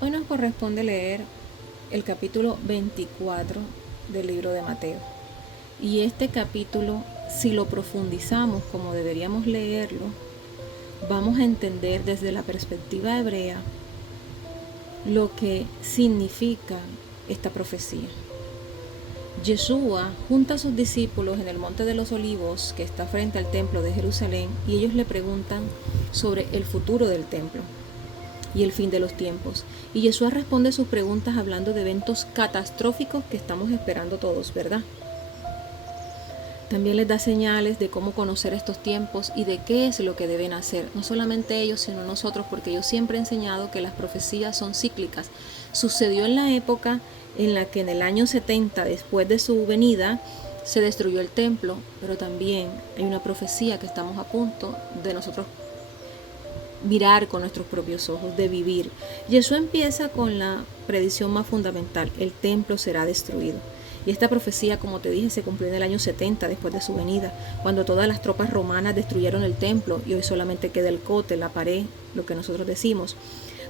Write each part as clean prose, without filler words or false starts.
Hoy nos corresponde leer el capítulo 24 del libro de Mateo. Y este capítulo, si lo profundizamos como deberíamos leerlo, vamos a entender desde la perspectiva hebrea lo que significa esta profecía. Yeshua junta a sus discípulos en el Monte de los Olivos, que está frente al templo de Jerusalén, y ellos le preguntan sobre el futuro del templo y el fin de los tiempos. Y Yeshua responde sus preguntas hablando de eventos catastróficos que estamos esperando todos, ¿verdad? También les da señales de cómo conocer estos tiempos y de qué es lo que deben hacer. No solamente ellos, sino nosotros, porque yo siempre he enseñado que las profecías son cíclicas. Sucedió en la época en la que en el año 70, después de su venida, se destruyó el templo, pero también hay una profecía que estamos a punto de nosotros mirar con nuestros propios ojos, de vivir. Yeshua empieza con la predicción más fundamental: el templo será destruido. Y esta profecía, como te dije, se cumplió en el año 70 después de su venida, cuando todas las tropas romanas destruyeron el templo y hoy solamente queda el cote, la pared, lo que nosotros decimos.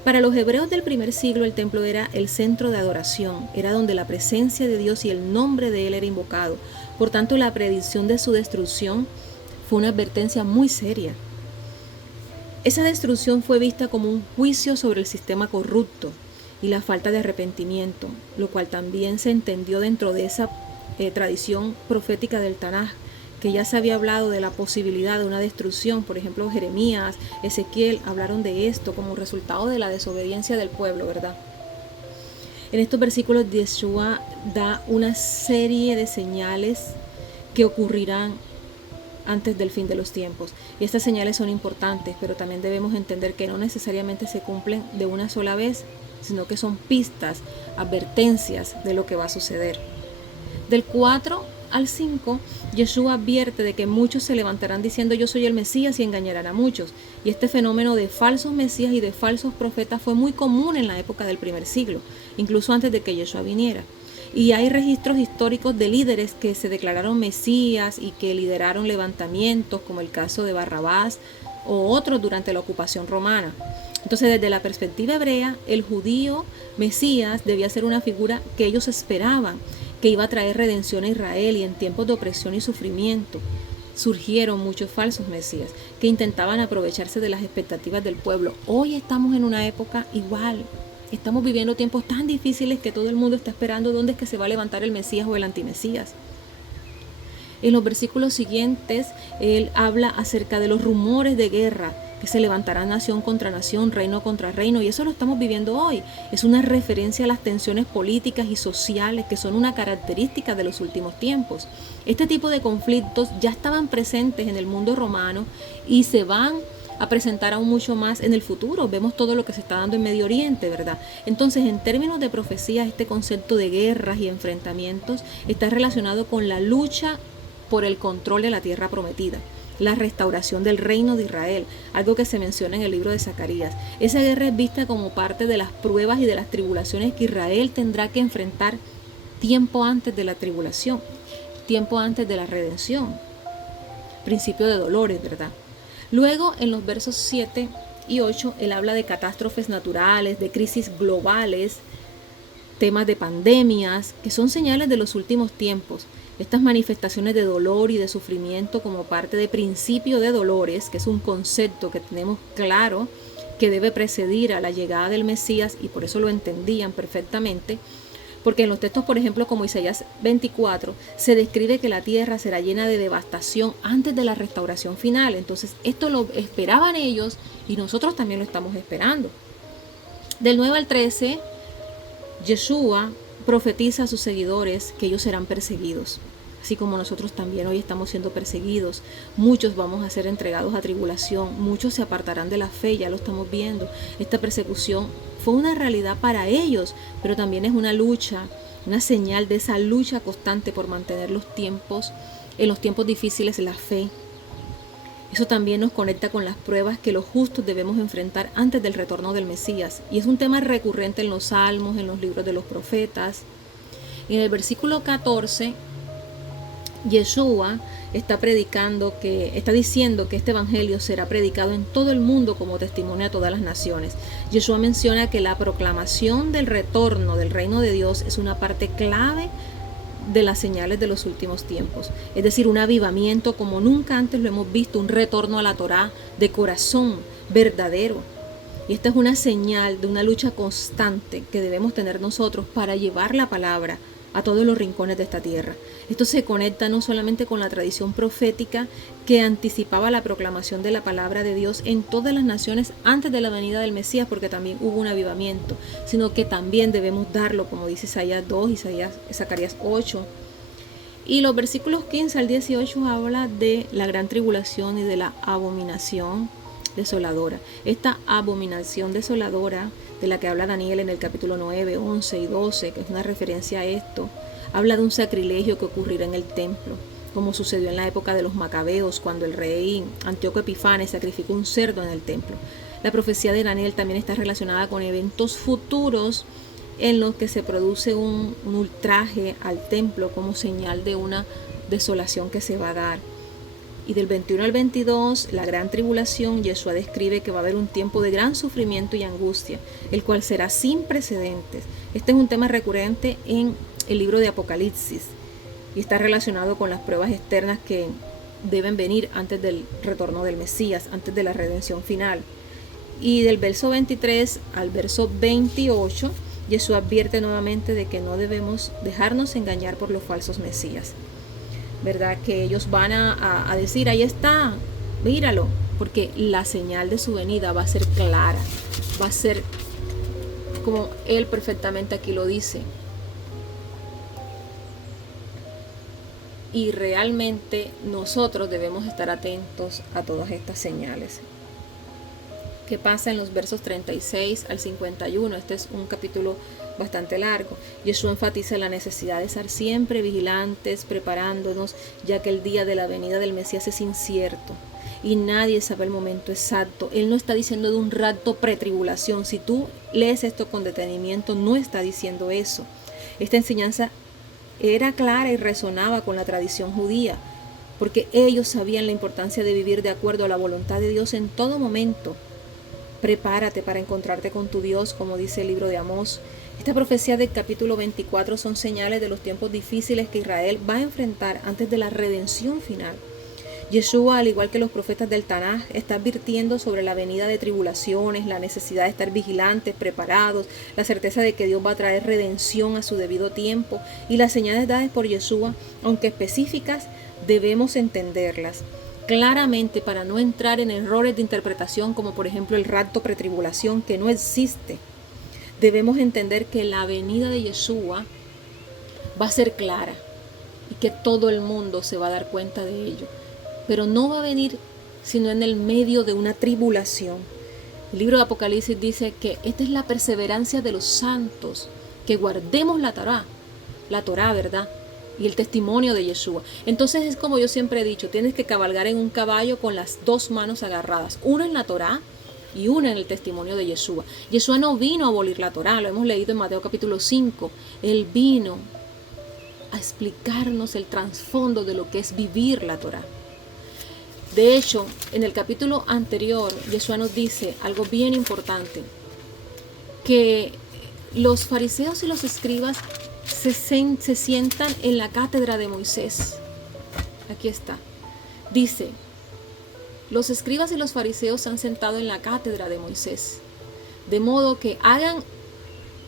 Para los hebreos del primer siglo, el templo era el centro de adoración, era donde la presencia de Dios y el nombre de Él era invocado. Por tanto, la predicción de su destrucción fue una advertencia muy seria. Esa destrucción fue vista como un juicio sobre el sistema corrupto y la falta de arrepentimiento, lo cual también se entendió dentro de esa tradición profética del Tanaj, que ya se había hablado de la posibilidad de una destrucción. Por ejemplo, Jeremías, Ezequiel hablaron de esto como resultado de la desobediencia del pueblo, ¿verdad? En estos versículos Yeshua da una serie de señales que ocurrirán antes del fin de los tiempos. Y estas señales son importantes, pero también debemos entender que no necesariamente se cumplen de una sola vez, sino que son pistas, advertencias de lo que va a suceder. Del 4 al 5, Yeshua advierte de que muchos se levantarán diciendo: yo soy el Mesías, y engañarán a muchos. Y este fenómeno de falsos mesías y de falsos profetas fue muy común en la época del primer siglo, incluso antes de que Yeshua viniera. Y hay registros históricos de líderes que se declararon mesías y que lideraron levantamientos, como el caso de Barrabás o otros durante la ocupación romana. Entonces, desde la perspectiva hebrea, el judío Mesías debía ser una figura que ellos esperaban, que iba a traer redención a Israel, y en tiempos de opresión y sufrimiento surgieron muchos falsos mesías que intentaban aprovecharse de las expectativas del pueblo. Hoy estamos en una época igual. Estamos viviendo tiempos tan difíciles que todo el mundo está esperando dónde es que se va a levantar el Mesías o el antimesías. En los versículos siguientes, él habla acerca de los rumores de guerra, que se levantará nación contra nación, reino contra reino, y eso lo estamos viviendo hoy. Es una referencia a las tensiones políticas y sociales que son una característica de los últimos tiempos. Este tipo de conflictos ya estaban presentes en el mundo romano y se van a presentar aún mucho más en el futuro. Vemos todo lo que se está dando en Medio Oriente, ¿verdad? Entonces, en términos de profecía, este concepto de guerras y enfrentamientos está relacionado con la lucha por el control de la tierra prometida, la restauración del reino de Israel, algo que se menciona en el libro de Zacarías. Esa guerra es vista como parte de las pruebas y de las tribulaciones que Israel tendrá que enfrentar tiempo antes de la tribulación, tiempo antes de la redención, principio de dolores, ¿verdad? Luego, en los versos 7 y 8, él habla de catástrofes naturales, de crisis globales, temas de pandemias, que son señales de los últimos tiempos. Estas manifestaciones de dolor y de sufrimiento como parte de principio de dolores, que es un concepto que tenemos claro que debe precedir a la llegada del Mesías, y por eso lo entendían perfectamente, porque en los textos, por ejemplo, como Isaías 24, se describe que la tierra será llena de devastación antes de la restauración final. Entonces, esto lo esperaban ellos y nosotros también lo estamos esperando. Del 9 al 13, Yeshua profetiza a sus seguidores que ellos serán perseguidos, así como nosotros también hoy estamos siendo perseguidos. Muchos vamos a ser entregados a tribulación, muchos se apartarán de la fe, ya lo estamos viendo. Esta persecución fue una realidad para ellos, pero también es una lucha, una señal de esa lucha constante por mantener en los tiempos difíciles, la fe. Eso también nos conecta con las pruebas que los justos debemos enfrentar antes del retorno del Mesías. Y es un tema recurrente en los salmos, en los libros de los profetas. En el versículo 14 Yeshua está diciendo que este evangelio será predicado en todo el mundo como testimonio a todas las naciones. Yeshua menciona que la proclamación del retorno del reino de Dios es una parte clave de las señales de los últimos tiempos, es decir, un avivamiento como nunca antes lo hemos visto, un retorno a la Torá de corazón verdadero. Y esta es una señal de una lucha constante que debemos tener nosotros para llevar la palabra a todos los rincones de esta tierra. Esto se conecta no solamente con la tradición profética que anticipaba la proclamación de la palabra de Dios en todas las naciones antes de la venida del Mesías, porque también hubo un avivamiento, sino que también debemos darlo, como dice Isaías 2, Zacarías 8. Y los versículos 15 al 18 habla de la gran tribulación y de la abominación desoladora. Esta abominación desoladora de la que habla Daniel en el capítulo 9, 11 y 12, que es una referencia a esto, habla de un sacrilegio que ocurrirá en el templo, como sucedió en la época de los macabeos, cuando el rey Antíoco Epifanes sacrificó un cerdo en el templo. La profecía de Daniel también está relacionada con eventos futuros en los que se produce un ultraje al templo como señal de una desolación que se va a dar. Y del 21 al 22, la gran tribulación, Yeshua describe que va a haber un tiempo de gran sufrimiento y angustia, el cual será sin precedentes. Este es un tema recurrente en el libro de Apocalipsis y está relacionado con las pruebas externas que deben venir antes del retorno del Mesías, antes de la redención final. Y del verso 23 al verso 28, Yeshua advierte nuevamente de que no debemos dejarnos engañar por los falsos mesías. ¿Verdad? Que ellos van a decir, ahí está, míralo, porque la señal de su venida va a ser clara, va a ser como él perfectamente aquí lo dice. Y realmente nosotros debemos estar atentos a todas estas señales. ¿Qué pasa en los versos 36 al 51? Este es un capítulo bastante largo. Yeshua enfatiza la necesidad de estar siempre vigilantes, preparándonos, ya que el día de la venida del Mesías es incierto y nadie sabe el momento exacto. Él no está diciendo de un rapto pretribulación. Si tú lees esto con detenimiento, no está diciendo eso. Esta enseñanza era clara y resonaba con la tradición judía, porque ellos sabían la importancia de vivir de acuerdo a la voluntad de Dios en todo momento. Prepárate para encontrarte con tu Dios, como dice el libro de Amós. Esta profecía del capítulo 24 son señales de los tiempos difíciles que Israel va a enfrentar antes de la redención final. Yeshua, al igual que los profetas del Tanaj, está advirtiendo sobre la venida de tribulaciones, la necesidad de estar vigilantes, preparados, la certeza de que Dios va a traer redención a su debido tiempo, y las señales dadas por Yeshua, aunque específicas, debemos entenderlas claramente para no entrar en errores de interpretación como por ejemplo el rapto pretribulación, que no existe. Debemos entender que la venida de Yeshua va a ser clara y que todo el mundo se va a dar cuenta de ello, pero no va a venir sino en el medio de una tribulación. El libro de Apocalipsis dice que esta es la perseverancia de los santos, que guardemos la Torá, ¿verdad? Y el testimonio de Yeshua. Entonces es como yo siempre he dicho, tienes que cabalgar en un caballo con las dos manos agarradas, una en la Torá y una en el testimonio de Yeshua. Yeshua no vino a abolir la Torá, lo hemos leído en Mateo capítulo 5. Él vino a explicarnos el trasfondo de lo que es vivir la Torá. De hecho, en el capítulo anterior, Yeshua nos dice algo bien importante, que los fariseos y los escribas se sientan en la cátedra de Moisés. Aquí está. Dice, los escribas y los fariseos se han sentado en la cátedra de Moisés, de modo que hagan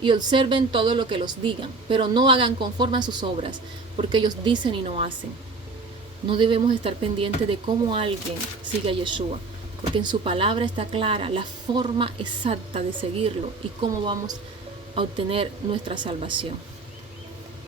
y observen todo lo que los digan, pero no hagan conforme a sus obras, porque ellos dicen y no hacen. No debemos estar pendientes de cómo alguien sigue a Yeshua, porque en su palabra está clara la forma exacta de seguirlo y cómo vamos a obtener nuestra salvación.